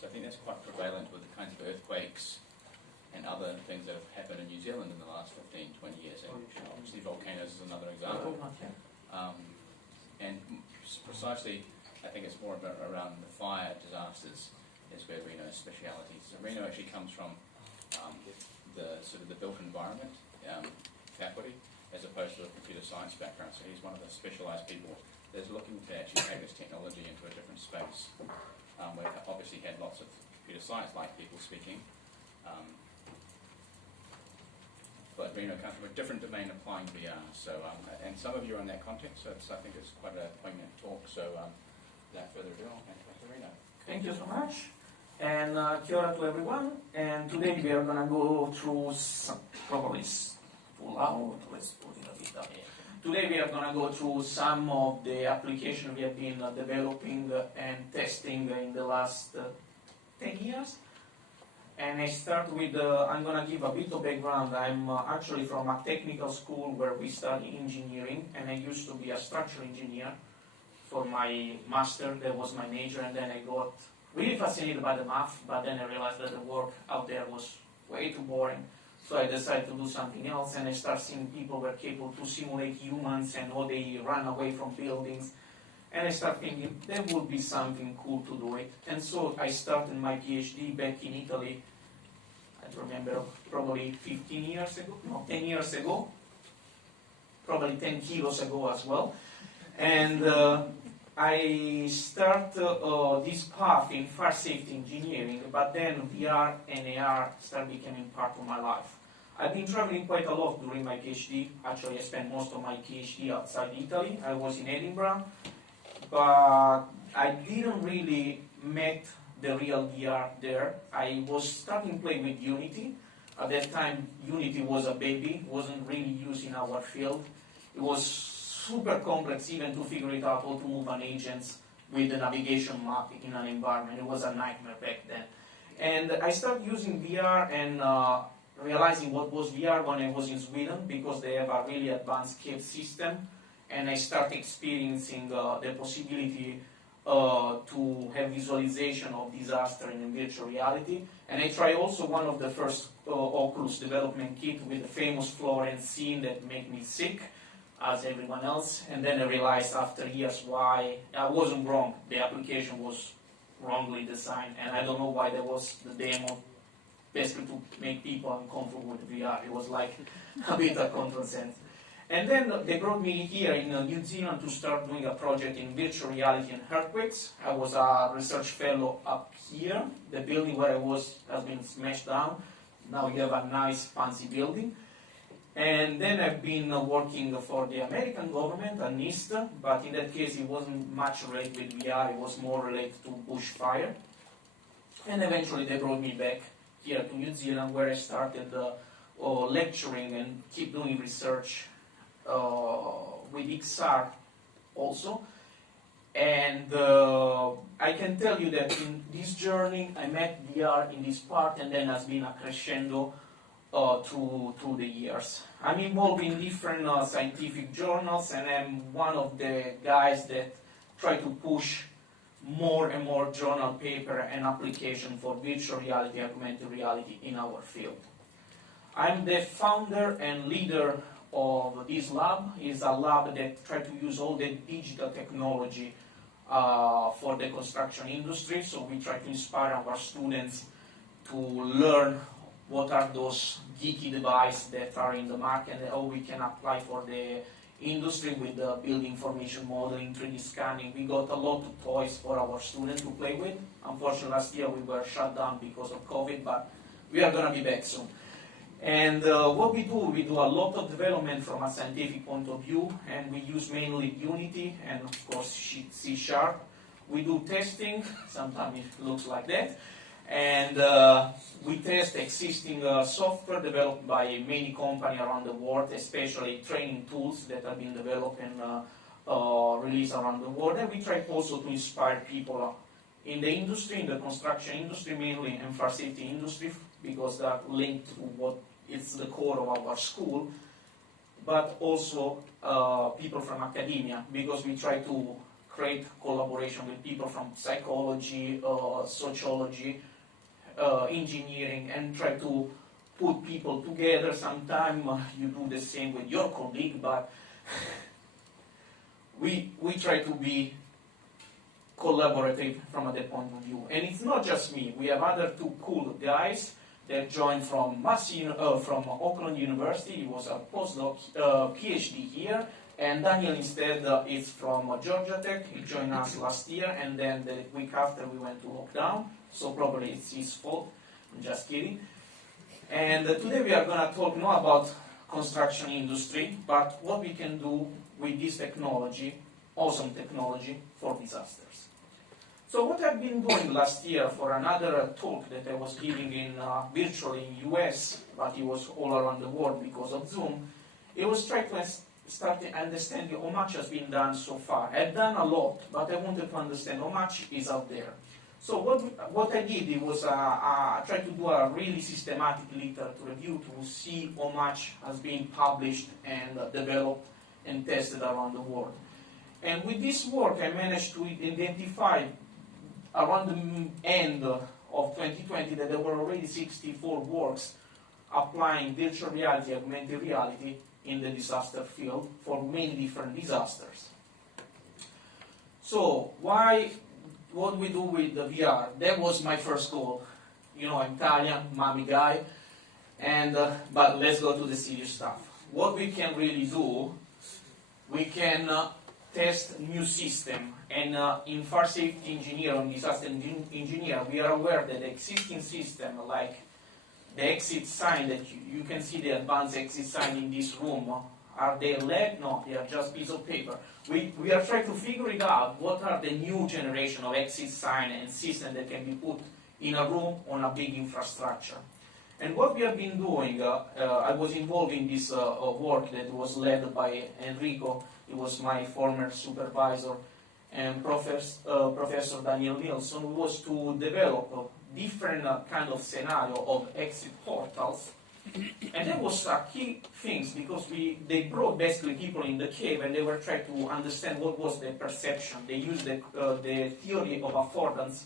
So I think that's quite prevalent with the kinds of earthquakes and other things that have happened in New Zealand in the last 15, 20 years. And obviously volcanoes is another example. And precisely, I think it's more about around the fire disasters is where Rino's speciality. So Rino actually comes from the sort of the built environment faculty, as opposed to a computer science background. So he's one of the specialised people that's looking to actually take this technology into a different space. We've obviously had lots of computer science-like people speaking, but Rino comes from a different domain applying VR. So, and some of you are in that context, so I think it's quite a poignant talk. So, without further ado, I'll hand it back to Rino. Thank you so much, and kia ora to everyone. And today we are going to go through some, probably too loud. Let's put it a bit up. Today we are going to go through some of the applications we have been developing and testing in the last 10 years. And I start with, I'm going to give a bit of background. I'm actually from a technical school where we study engineering, and I used to be a structural engineer for my master. That was my major, and then I got really fascinated by the math, but then I realized that the work out there was way too boring. So I decided to do something else, and I started seeing people were capable to simulate humans and how they run away from buildings. And I started thinking there would be something cool to do it. And so I started my PhD back in Italy. I remember probably 15 years ago, no, 10 years ago, probably 10 kilos ago as well. And I started this path in fire safety engineering, but then VR and AR started becoming part of my life. I've been traveling quite a lot during my PhD. Actually, I spent most of my PhD outside Italy. I was in Edinburgh, but I didn't really met the real VR there. I was starting playing with Unity. At that time, Unity was a baby, wasn't really used in our field. It was super complex even to figure it out how to move an agent with the navigation map in an environment. It was a nightmare back then. And I started using VR and realizing what was VR when I was in Sweden, because they have a really advanced cave system. And I started experiencing the possibility to have visualization of disaster in virtual reality. And I tried also one of the first Oculus development kit with the famous Florence scene that made me sick, as everyone else. And then I realized after years why I wasn't wrong. The application was wrongly designed, and I don't know why there was the demo basically to make people uncomfortable with VR. It was like a bit of countersense. And then they brought me here in New Zealand to start doing a project in virtual reality and earthquakes. I was a research fellow up here. The building where I was has been smashed down. Now you have a nice fancy building. And then I've been working for the American government, NIST, but in that case it wasn't much related with VR, it was more related to bushfire. And eventually they brought me back here to New Zealand, where I started lecturing and keep doing research with XR also. And I can tell you that in this journey I met VR in this part, and then has been a crescendo through the years. I'm involved in different scientific journals, and I'm one of the guys that try to push more and more journal paper and application for virtual reality, augmented reality in our field. I'm the founder and leader of this lab. It's a lab that tries to use all the digital technology for the construction industry. So we try to inspire our students to learn what are those geeky devices that are in the market and how we can apply for the industry with the building information modeling, 3D scanning. We got a lot of toys for our students to play with. Unfortunately, last year we were shut down because of COVID, but we are going to be back soon. And what we do a lot of development from a scientific point of view, and we use mainly Unity and, of course, C#. We do testing. Sometimes it looks like that. And we test existing software developed by many companies around the world, especially training tools that have been developed and released around the world. And we try also to inspire people in the industry, in the construction industry mainly, and fire safety industry, because they are linked to what is the core of our school, but also people from academia, because we try to create collaboration with people from psychology, sociology, engineering, and try to put people together. Sometimes you do the same with your colleague, but we try to be collaborative from that point of view. And it's not just me. We have other two cool guys that joined from from Auckland University. He was a postdoc, PhD here. And Daniel instead is from Georgia Tech. He joined us last year, and then the week after we went to lockdown. So probably it's his fault. I'm just kidding. And today we are going to talk not about construction industry, but what we can do with this technology, awesome technology, for disasters. So what I've been doing last year for another talk that I was giving in virtually in US, but it was all around the world because of Zoom, it was trying to start understanding how much has been done so far. I've done a lot, but I wanted to understand how much is out there. So what I did it was I tried to do a really systematic literature review to see how much has been published and developed and tested around the world. And with this work, I managed to identify around the end of 2020 that there were already 64 works applying virtual reality, augmented reality in the disaster field for many different disasters. So what we do with the VR? That was my first goal. You know, I'm Italian, mommy guy, and but let's go to the serious stuff. What we can really do, we can test new system. And in fire safety engineer and disaster engineer, we are aware that the existing system, like the exit sign that you can see the advanced exit sign in this room, are they LED? No, they are just piece of paper. We are trying to figure it out, what are the new generation of exit sign and system that can be put in a room on a big infrastructure. And what we have been doing, I was involved in this work that was led by Enrico. He was my former supervisor, and Professor Daniel Nilsson, was to develop a different kind of scenario of exit portals. And that was key things because they brought basically people in the cave and they were trying to understand what was the perception. They used the theory of affordance,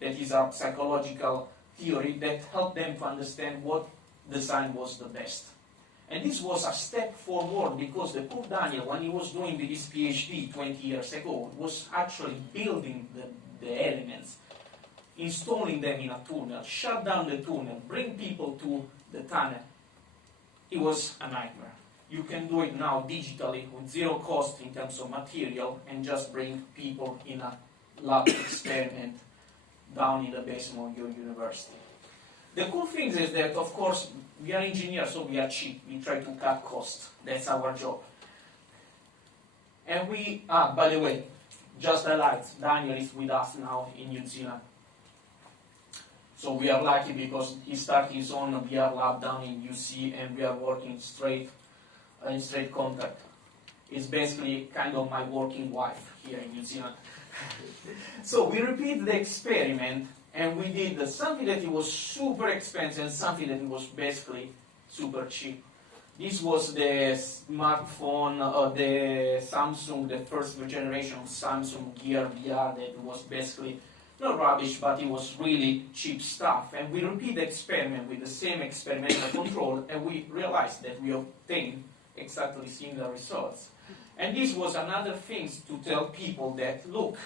that is a psychological theory that helped them to understand what design was the best. And this was a step forward because the poor Daniel, when he was doing his PhD 20 years ago, was actually building the elements, installing them in a tunnel, shut down the tunnel, bring people to the tunnel. It was a nightmare. You can do it now digitally with zero cost in terms of material and just bring people in a lab experiment down in the basement of your university. The cool thing is that, of course, we are engineers, so we are cheap. We try to cut costs. That's our job. And by the way, just highlights, Daniel is with us now in New Zealand. So we are lucky because he started his own VR lab down in UC and we are working in straight contact. It's basically kind of my working wife here in New Zealand. So we repeat the experiment and we did something that it was super expensive and something that it was basically super cheap. This was the smartphone, the Samsung, the first generation of Samsung Gear VR that was basically not rubbish, but it was really cheap stuff. And we repeat the experiment with the same experimental control, and we realized that we obtained exactly similar results. And this was another thing to tell people that, look,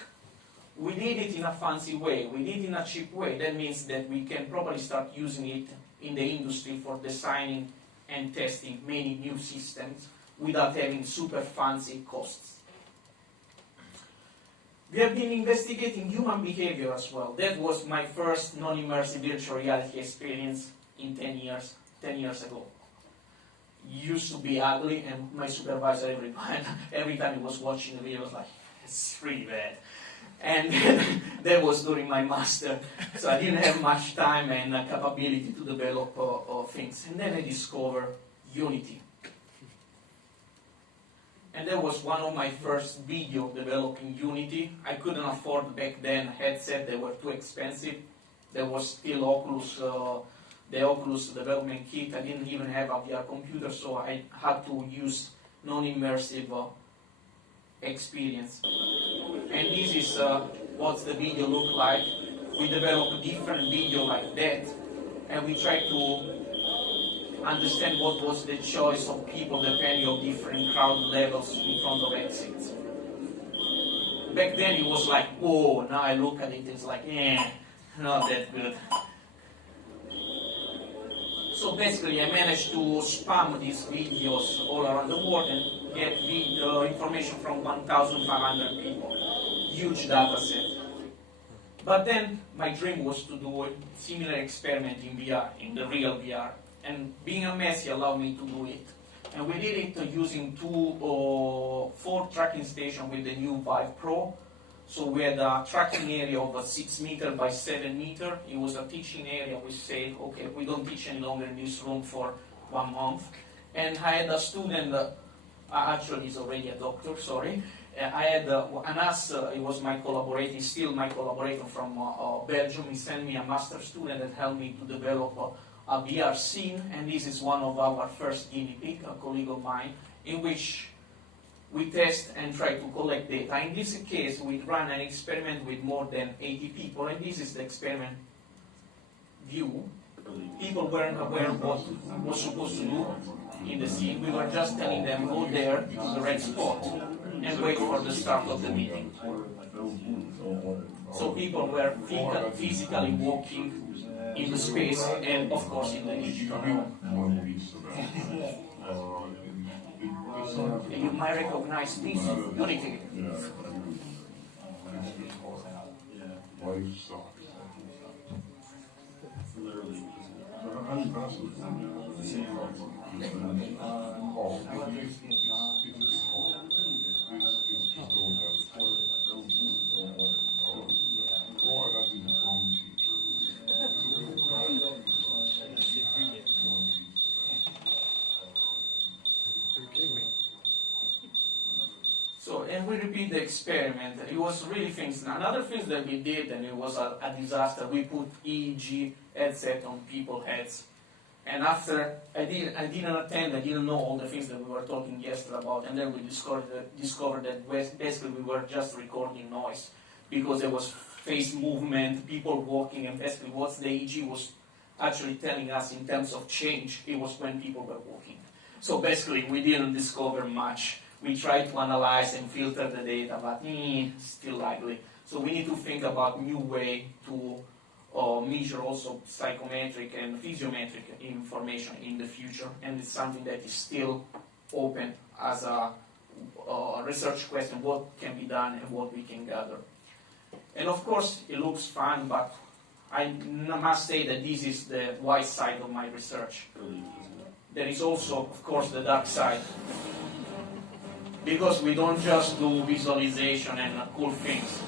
we did it in a fancy way, we did it in a cheap way. That means that we can probably start using it in the industry for designing and testing many new systems without having super fancy costs. We have been investigating human behavior as well. That was my first non-immersive virtual reality experience in 10 years ago. It used to be ugly, and my supervisor every time he was watching the video was like, it's really bad. And that was during my master, so I didn't have much time and capability to develop things. And then I discovered Unity. And that was one of my first video developing Unity. I couldn't afford back then a headset, they were too expensive. There was still Oculus, the Oculus development kit. I didn't even have a VR computer, so I had to use non-immersive experience. And this is what the video look like. We developed a different video like that, and we try to understand what was the choice of people depending on different crowd levels in front of exits. Back then it was like, oh, now I look at it, it's like, not that good. So basically I managed to spam these videos all around the world and get information from 1,500 people. Huge data set. But then my dream was to do a similar experiment in VR, in the real VR. And being a Massey allowed me to do it. And we did it using 4 tracking stations with the new Vive Pro. So we had a tracking area of 6 meter by 7 meter. It was a teaching area. We said, okay, we don't teach any longer in this room for 1 month. And I had a student, actually he's already a doctor, sorry. I had Anas, he was my collaborator, he's still my collaborator from Belgium. He sent me a master student that helped me to develop a VR scene, and this is one of our first guinea pig, a colleague of mine, in which we test and try to collect data. In this case, we ran an experiment with more than 80 people, and this is the experiment view. People weren't aware of what was supposed to do in the scene. We were just telling them, go there to the red spot and wait for the start of the meeting. So people were physically walking in the space and, of course, in the digital room. You might recognize this Unity. Life sucks. Literally. So, and we repeat the experiment. It was really things. Another thing that we did, and it was a disaster, we put EEG headset on people's heads. And after, I didn't attend, I didn't know all the things that we were talking yesterday about, and then we discovered that basically we were just recording noise, because there was face movement, people walking, and basically what the EEG was actually telling us in terms of change, it was when people were walking. So basically we didn't discover much. We tried to analyze and filter the data, but still ugly. So we need to think about new way to measure also psychometric and physiometric information in the future, and it's something that is still open as a research question, what can be done and what we can gather. And of course, it looks fun, but I must say that this is the white side of my research. There is also, of course, the dark side. Because we don't just do visualization and cool things.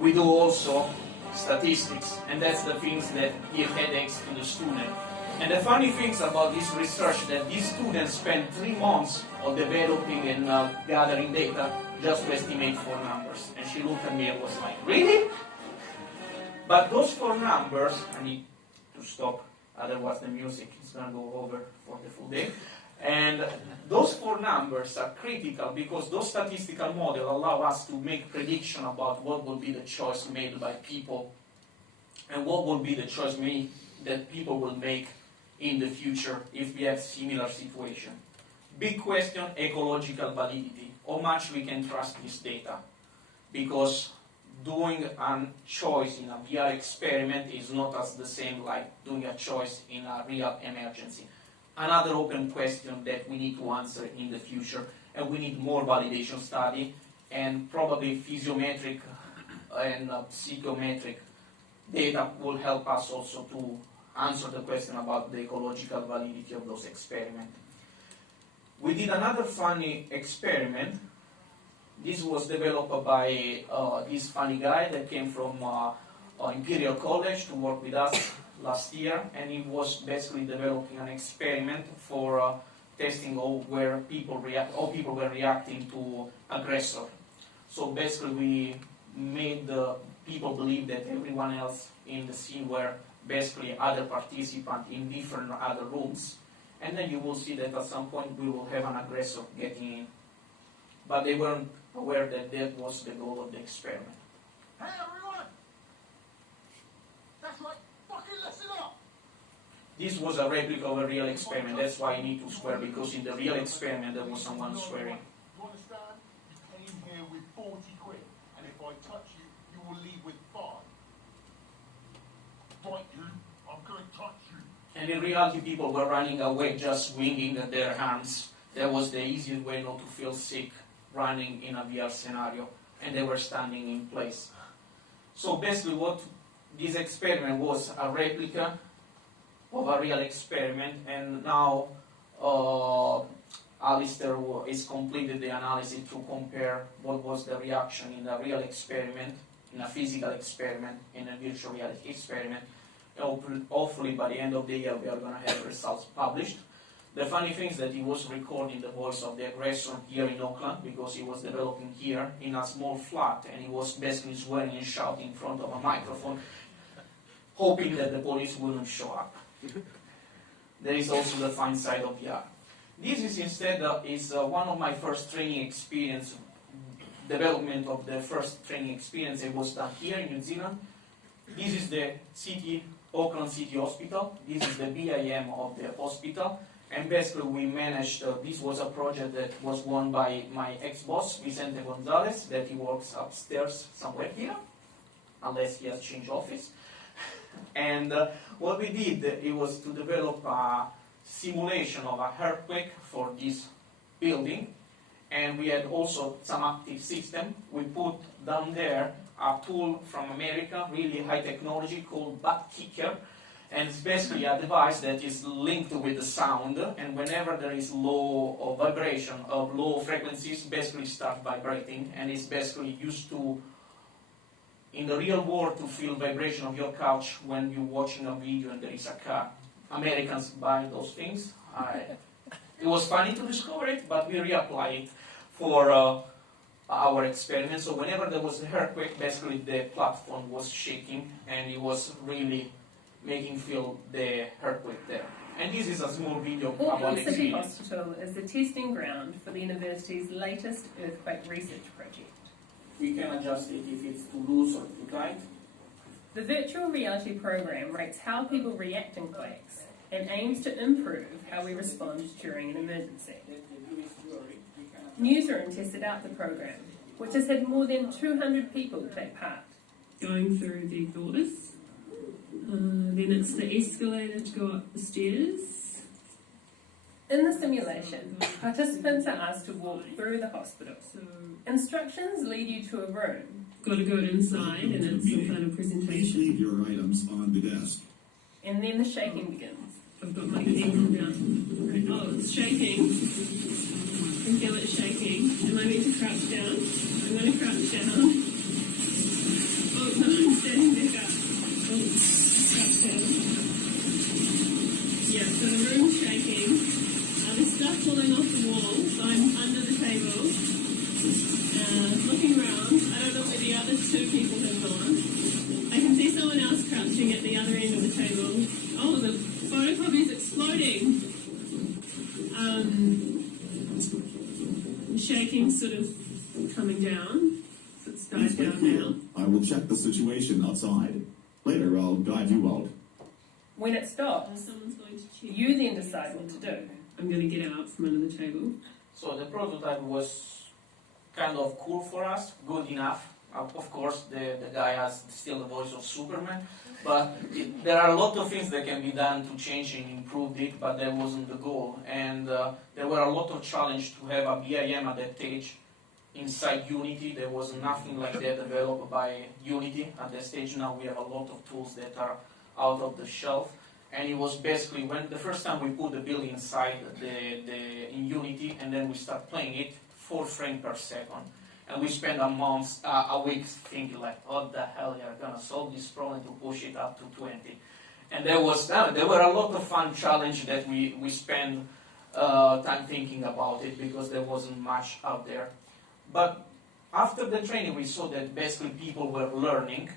We do also statistics, and that's the things that give headaches to the student. And the funny things about this research that these students spend 3 months of developing and gathering data just to estimate 4 numbers. And she looked at me and was like, really? But those 4 numbers, I need to stop, otherwise the music is going to go over for the full day. And those 4 numbers are critical because those statistical models allow us to make prediction about what will be the choice made by people and what will be the choice made that people will make in the future if we have similar situation. Big question, ecological validity. How much we can trust this data? Because doing a choice in a VR experiment is not as the same like doing a choice in a real emergency. Another open question that we need to answer in the future, and we need more validation study, and probably physiometric and psychometric data will help us also to answer the question about the ecological validity of those experiments. We did another funny experiment. This was developed by this funny guy that came from Imperial College to work with us last year, and he was basically developing an experiment for testing how people were reacting to aggressor. So basically we made the people believe that everyone else in the scene were basically other participants in different other rooms, and then you will see that at some point we will have an aggressor getting in. But they weren't aware that that was the goal of the experiment. Hey everyone! That's right, fucking listen up! This was a replica of a real experiment. That's why I need to swear, because in the real experiment there was someone swearing. You understand? You came here with 40 quid, and if I touch you, you will leave with 5. Fight you, I'm going to touch you. And in reality, people were running away, just swinging their hands. That was the easiest way not to feel sick, running in a VR scenario. And they were standing in place. So basically what this experiment was, a replica of a real experiment, and now Alistair is completed the analysis to compare what was the reaction in a real experiment, in a physical experiment, in a virtual reality experiment. Hopefully by the end of the year we are going to have results published. The funny thing is that he was recording the voice of the aggressor here in Auckland, because he was developing here in a small flat, and he was basically swearing and shouting in front of a microphone, hoping that the police wouldn't show up. There is also the fine side of VR. This is instead one of my first training experience, development of the first training experience. It was done here in New Zealand. This is the Auckland City Hospital. This is the BIM of the hospital. And basically we managed, this was a project that was won by my ex-boss, Vicente Gonzalez, that he works upstairs somewhere here, unless he has changed office. And what we did, it was to develop a simulation of an earthquake for this building. And we had also some active system. We put down there a tool from America, really high technology, called Butt Kicker. And it's basically a device that is linked with the sound, and whenever there is low vibration of low frequencies, basically start vibrating, and it's basically used to, in the real world, to feel vibration of your couch when you're watching a video and there is a car. Americans buy those things. It was funny to discover it, but we reapply it for our experiment. So whenever there was an earthquake, basically the platform was shaking, and it was really making feel the earthquake there. And this is a small video about Auckland City experience. Hospital is the testing ground for the university's latest earthquake research project. We can adjust it if it's too loose or too tight. The virtual reality program rates how people react in quakes and aims to improve how we respond during an emergency. Newsroom tested out the program, which has had more than 200 people take part. Going through the doors. Then it's the escalator to go up the stairs. In the simulation, participants are asked to walk through the hospital. So, Instructions lead you to a room. got to go inside, and it's some kind of Please presentation. leave your items on the desk. And then the shaking begins. I've got my pen down. Oh, it's shaking. I can feel it shaking. Am I meant to crouch down? I'm going to crouch down. Oh, no, I'm standing back up. Oh, crouch down. Yeah, so the room's shaking. There's stuff falling off the wall, so I'm under the table. Looking around. I don't know where the other two people have gone. I can see someone else crouching at the other end of the table. Oh, the photocopy is exploding. The shaking sort of coming down. So it's died down now. I will check the situation outside. Later, I'll guide you out. When it stops, Someone's going to check. you then decide what to do. I'm going to get out from under the table. So the prototype was kind of cool for us, good enough. Of course, the guy has still the voice of Superman, but there are a lot of things that can be done to change and improve it, but that wasn't the goal. And there were a lot of challenges to have a BIM at that stage inside Unity. There was nothing like that developed by Unity at that stage. Now we have a lot of tools that are out of the shelf. And it was basically when the first time we put the building inside in Unity, and then we start playing it 4 frames per second. And we spend a week thinking like, what the hell, you're gonna solve this problem to push it up to 20. And there were a lot of fun challenges that we spent time thinking about it, because there wasn't much out there. But after the training, we saw that basically people were learning,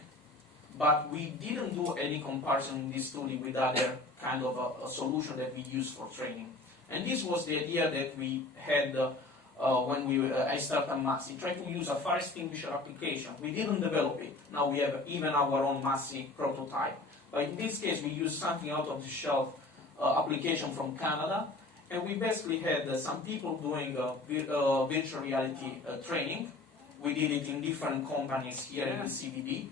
but we didn't do any comparison in this tooling with other kind of a solution that we use for training. And this was the idea that we had I started Massey, try to use a fire extinguisher application. We didn't develop it. Now we have even our own Massey prototype. But in this case, we used something out of the shelf application from Canada. And we basically had some people doing virtual reality training. We did it in different companies here in the CBD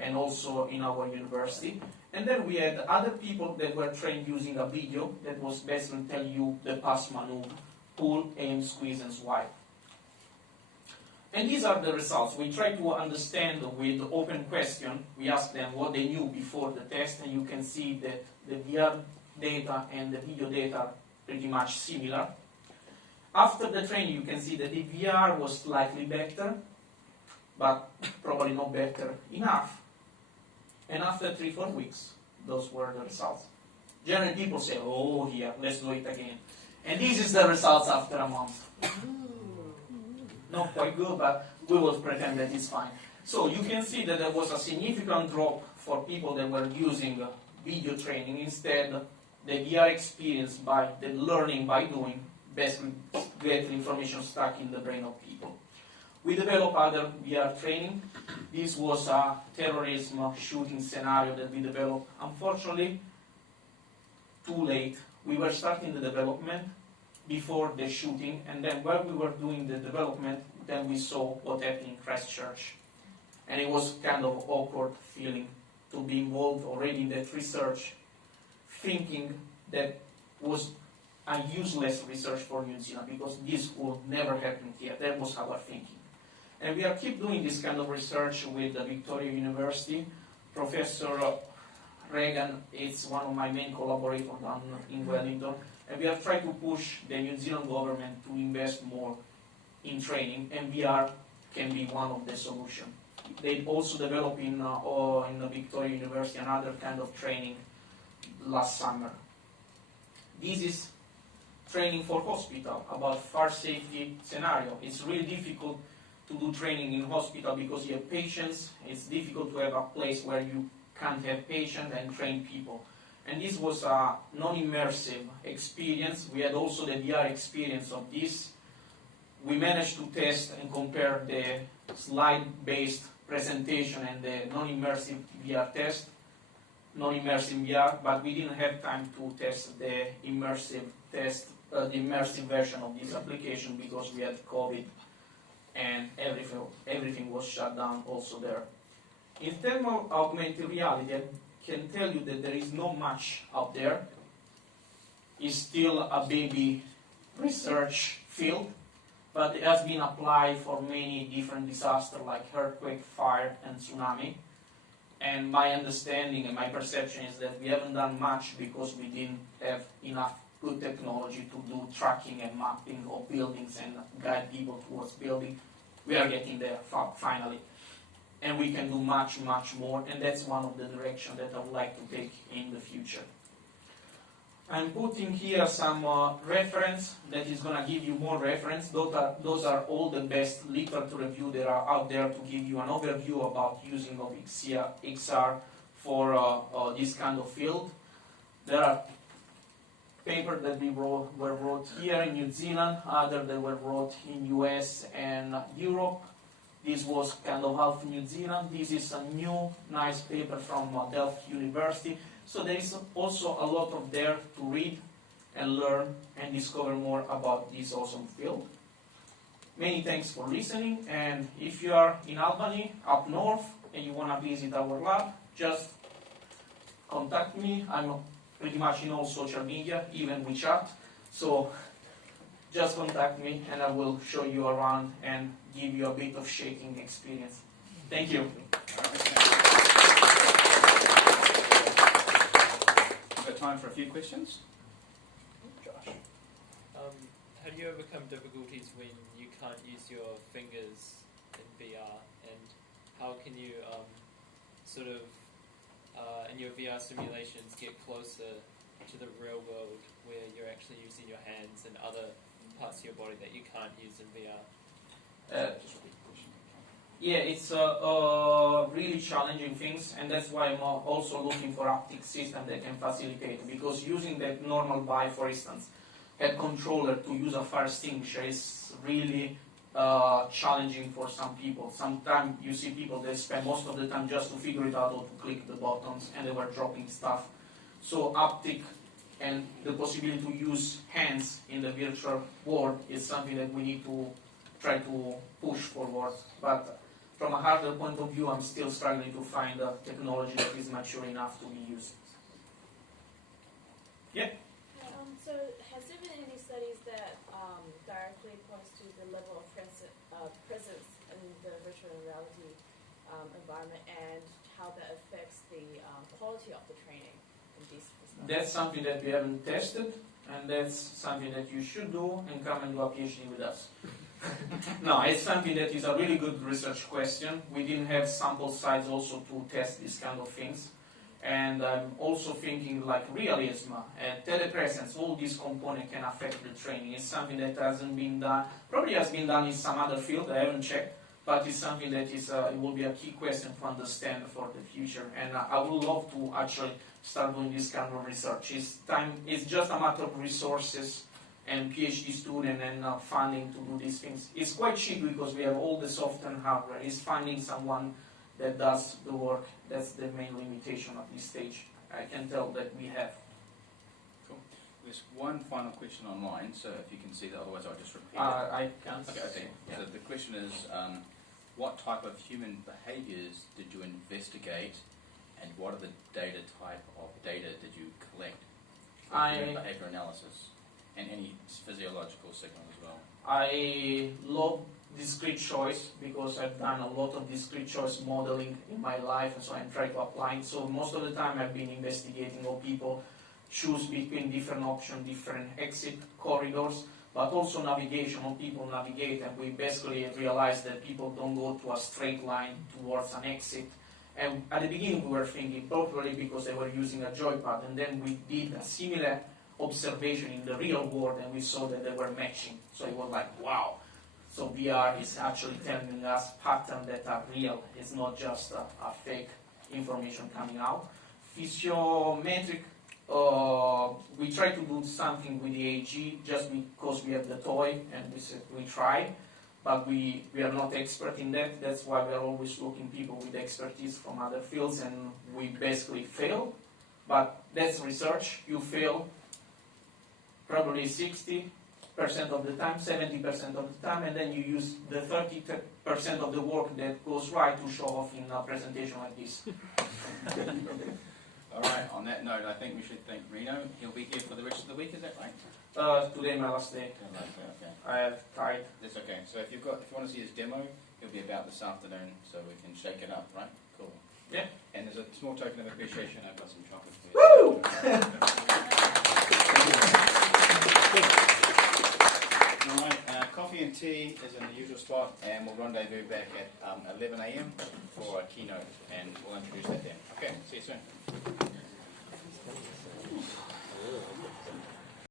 and also in our university. And then we had other people that were trained using a video that was basically tell you the pass maneuver: pull, aim, squeeze, and swipe. And these are the results. We try to understand with open question. We ask them what they knew before the test, and you can see that the VR data and the video data are pretty much similar. After the training, you can see that the VR was slightly better, but probably not better enough. And after 3-4 weeks, those were the results. Generally, people say, oh, here, let's do it again. And this is the results after a month. Not quite good, but we will pretend that it's fine. So you can see that there was a significant drop for people that were using video training. Instead, the VR experience by the learning by doing basically get information stuck in the brain of people. We developed other VR training. This was a terrorism shooting scenario that we developed. Unfortunately, too late. We were starting the development before the shooting, and then while we were doing the development, then we saw what happened in Christchurch. And it was kind of awkward feeling to be involved already in that research, thinking that was a useless research for New Zealand because this would never happen here. That was our thinking. And we are keep doing this kind of research with the Victoria University. Professor Regan is one of my main collaborators in Wellington. And we have tried to push the New Zealand government to invest more in training, and VR can be one of the solutions. They also developed in the Victoria University another kind of training last summer. This is training for hospital about fire safety scenario. It's really difficult to do training in hospital because you have patients. It's difficult to have a place where you can't have patients and train people. And this was a non-immersive experience. We had also the VR experience of this. We managed to test and compare the slide-based presentation and the non-immersive VR test, non-immersive VR, but we didn't have time to test the immersive test, the immersive version of this application because we had COVID and everything was shut down also there. In terms of augmented reality, I can tell you that there is not much out there. It's still a baby research field, but it has been applied for many different disasters like earthquake, fire, and tsunami. And my understanding and my perception is that we haven't done much because we didn't have enough good technology to do tracking and mapping of buildings and guide people towards building. We are getting there finally. And we can do much, much more, and that's one of the directions that I would like to take in the future. I'm putting here some reference that is going to give you more reference. Those are all the best literature review that are out there to give you an overview about using of XR for this kind of field. There are papers that were wrote here in New Zealand, others that were wrote in US and Europe. This was kind of half New Zealand. This is a new, nice paper from Delft University. So there is also a lot of there to read and learn and discover more about this awesome field. Many thanks for listening. And if you are in Albany, up north, and you want to visit our lab, just contact me. I'm pretty much in all social media, even WeChat. So just contact me and I will show you around and give you a bit of shaking experience. Thank you. We've got time for a few questions. Josh. How do you overcome difficulties when you can't use your fingers in VR? And how can you in your VR simulations get closer to the real world where you're actually using your hands and other parts of your body that you can't use in VR? Yeah, it's really challenging things, and that's why I'm also looking for haptic system that can facilitate, because using the normal buy, for instance, head controller to use a fire extinguisher is really challenging for some people. Sometimes you see people that spend most of the time just to figure it out or to click the buttons, and they were dropping stuff. So haptic and the possibility to use hands in the virtual world is something that we need to try to push forward. But from a hardware point of view, I'm still struggling to find a technology that is mature enough to be used. Yeah? So has there been any studies that directly points to the level of presence in the virtual reality environment and how that affects the quality of the training in these systems? That's something that we haven't tested, and that's something that you should do and come and do a PhD with us. No, it's something that is a really good research question. We didn't have sample sites also to test these kind of things. And I'm also thinking like realism, telepresence, all these components can affect the training. It's something that hasn't been done, probably has been done in some other field, I haven't checked, but it's something that is, it will be a key question to understand for the future. And I would love to actually start doing this kind of research. It's just a matter of resources and PhD student and funding to do these things. It's quite cheap because we have all the software and hardware. It's finding someone that does the work. That's the main limitation at this stage. I can tell that we have. Cool. There's one final question online, so if you can see that, otherwise I'll just repeat it. I can't. Okay. Yeah. So the question is, what type of human behaviours did you investigate, and what are the type of data did you collect for behaviour analysis, and any physiological signal as well? I love discrete choice because I've done a lot of discrete choice modeling in my life, and so I'm trying to apply it. So most of the time I've been investigating how people choose between different options, different exit corridors, but also navigation, how people navigate. And we basically realized that people don't go to a straight line towards an exit. And at the beginning we were thinking probably because they were using a joypad, and then we did a similar observation in the real world, and we saw that they were matching. So it was like, wow. So VR is actually telling us patterns that are real. It's not just a fake information coming out. Physiometric, we try to do something with the AG just because we have the toy, and we try, but we are not expert in that. That's why we are always looking people with expertise from other fields, and we basically fail. But that's research. You fail probably 60% of the time, 70% of the time, and then you use the 30% of the work that goes right to show off in a presentation like this. All right, on that note, I think we should thank Rino. He'll be here for the rest of the week, is that right? Today my last day. Okay. I have tried. That's okay. So if you want to see his demo, he'll be about this afternoon, so we can shake it up, right? Cool. Yeah. And there's a small token of appreciation. I've got some chocolate for you. Woo! All right, coffee and tea is in the usual spot, and we'll rendezvous back at 11 a.m. for a keynote, and we'll introduce that then. Okay, see you soon.